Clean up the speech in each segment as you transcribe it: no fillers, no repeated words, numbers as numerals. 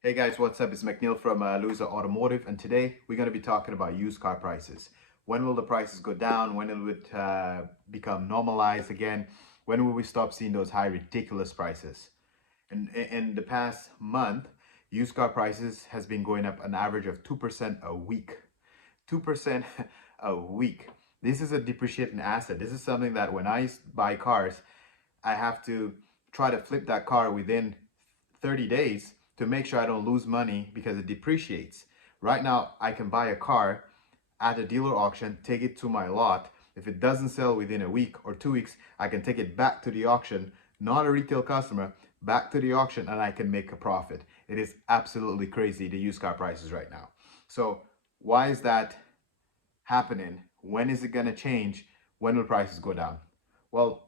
Hey guys, what's up? It's McNeil from Louison Automotive, and today we're going to be talking about used car prices. When will the prices go down? When will it become normalized again? When will we stop seeing those high, ridiculous prices? In the past month, used car prices has been going up an average of 2% a week. 2% a week. This is a depreciating asset. This is something that when I buy cars, I have to try to flip that car within 30 days to make sure I don't lose money because it depreciates. Right now, I can buy a car at a dealer auction, take it to my lot. If it doesn't sell within a week or 2 weeks, I can take it back to the auction, not a retail customer, back to the auction, and I can make a profit. It is absolutely crazy, the used car prices right now. So why is that happening? When is it going to change? When will prices go down? Well,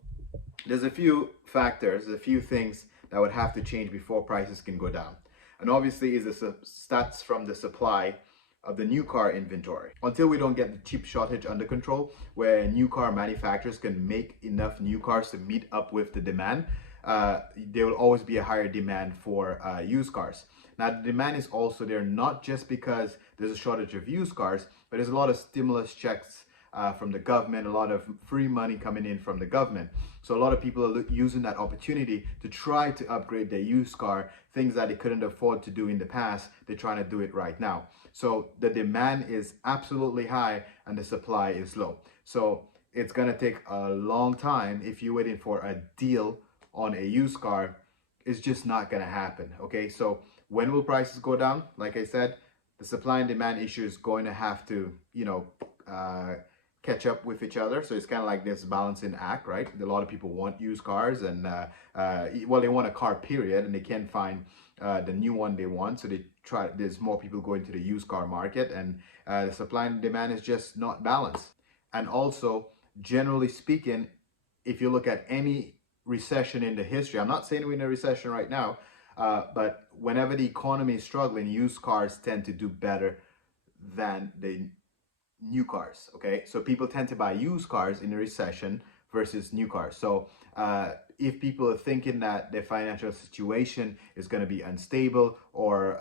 there's a few factors, a few things that would have to change before prices can go down. And obviously is the stats from the supply of the new car inventory. Until we don't get the chip shortage under control, where new car manufacturers can make enough new cars to meet up with the demand, there will always be a higher demand for used cars. Now, the demand is also there not just because there's a shortage of used cars, but there's a lot of stimulus checks from the government, a lot of free money coming in from the government. So a lot of people are using that opportunity to try to upgrade their used car, things that they couldn't afford to do in the past. They're trying to do it right now. So the demand is absolutely high and the supply is low. So it's gonna take a long time. If you're waiting for a deal on a used car, it's just not gonna happen. Okay, so when will prices go down? Like I said, the supply and demand issue is going to have to, catch up with each other. So it's kind of like this balancing act, right? A lot of people want used cars and, well, they want a car period and they can't find the new one they want. So there's more people going to the used car market, and the supply and demand is just not balanced. And also, generally speaking, if you look at any recession in the history, I'm not saying we're in a recession right now, but whenever the economy is struggling, used cars tend to do better than the new cars. Okay, so people tend to buy used cars in a recession versus new cars. So if people are thinking that their financial situation is going to be unstable, or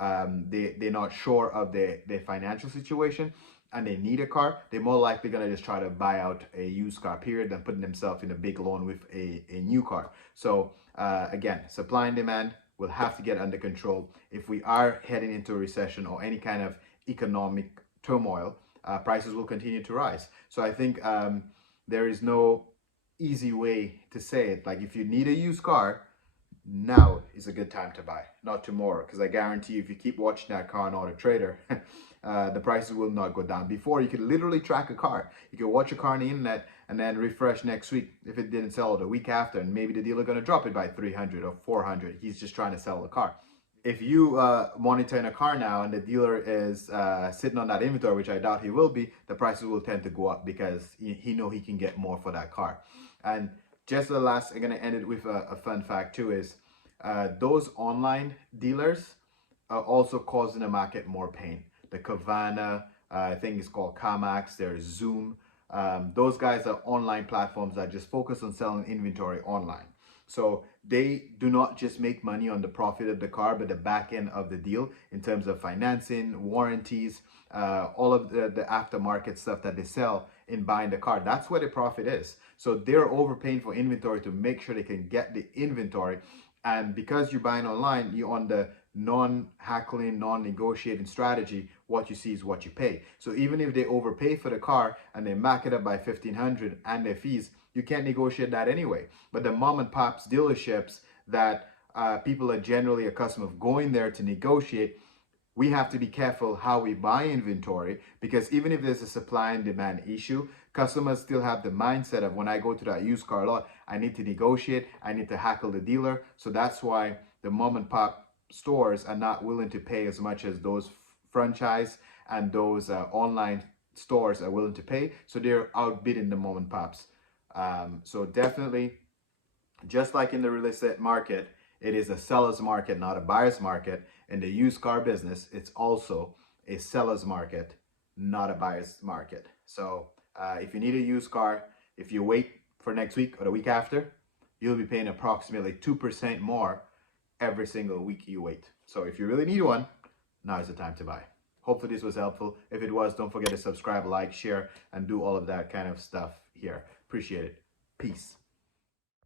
they're not sure of their financial situation and they need a car, they're more likely going to just try to buy out a used car period than putting themselves in a big loan with a new car. So again, supply and demand will have to get under control. If we are heading into a recession or any kind of economic turmoil, prices will continue to rise. So I think there is no easy way to say it. Like, if you need a used car, now is a good time to buy, not tomorrow. Because I guarantee you, if you keep watching that car on Auto Trader, the prices will not go down. Before, you could literally track a car. You could watch a car on the internet and then refresh next week if it didn't sell the week after, and maybe the dealer going to drop it by 300 or 400. He's just trying to sell the car. If you monitor in a car now and the dealer is sitting on that inventory, which I doubt he will be, the prices will tend to go up because he know he can get more for that car. And just the last, I'm gonna end it with a fun fact too, is those online dealers are also causing the market more pain. The Kavana, I think it's called Kamax, there's Zoom. Those guys are online platforms that just focus on selling inventory online. So they do not just make money on the profit of the car, but the back end of the deal in terms of financing, warranties, all of the aftermarket stuff that they sell in buying the car. That's where the profit is. So they're overpaying for inventory to make sure they can get the inventory. And because you're buying online, you're on the non-haggling, non-negotiating strategy. What you see is what you pay. So even if they overpay for the car and they mark it up by 1,500 and their fees, you can't negotiate that anyway. But the mom and pops dealerships that people are generally accustomed of going there to negotiate, we have to be careful how we buy inventory, because even if there's a supply and demand issue, customers still have the mindset of, when I go to that used car lot, I need to negotiate, I need to hackle the dealer. So that's why the mom and pop stores are not willing to pay as much as those franchise and those online stores are willing to pay. So they're outbidding the mom and pops. So definitely, just like in the real estate market, it is a seller's market, not a buyer's market. In the used car business, it's also a seller's market, not a buyer's market. So if you need a used car, if you wait for next week or the week after, you'll be paying approximately 2% more every single week you wait. So if you really need one, now is the time to buy. Hopefully this was helpful. If it was, don't forget to subscribe, like, share, and do all of that kind of stuff here. Appreciate it. Peace.